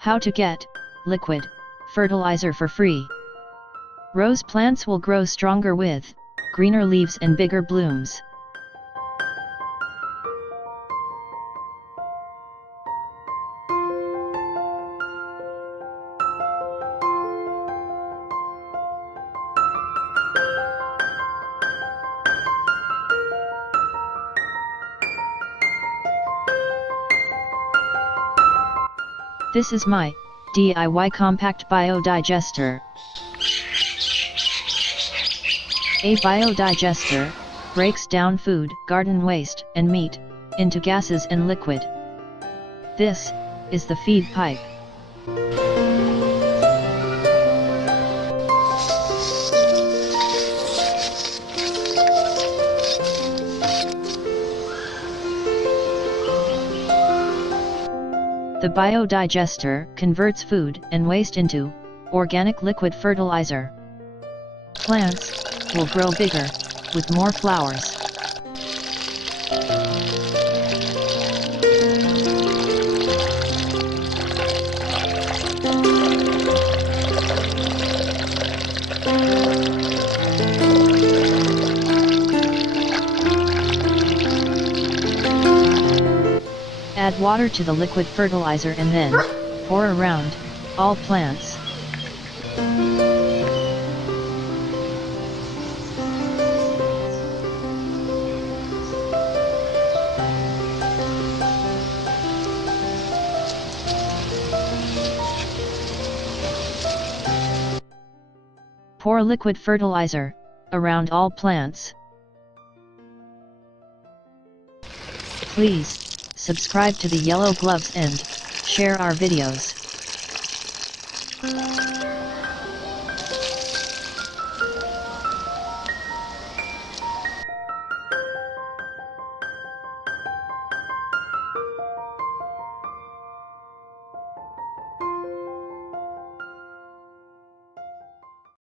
How to get liquid fertilizer for free. Rose plants will grow stronger with greener leaves and bigger blooms. This is my DIY compact biodigestor. A biodigestor breaks down food, garden waste, and meat into gases and liquid. This is the feed pipe. The biodigester converts food and waste into organic liquid fertilizer. Plants will grow bigger, with more flowers. Add water to the liquid fertilizer and then pour around all plants. Pour liquid fertilizer around all plants. Please subscribe to the Yellow Gloves and share our videos.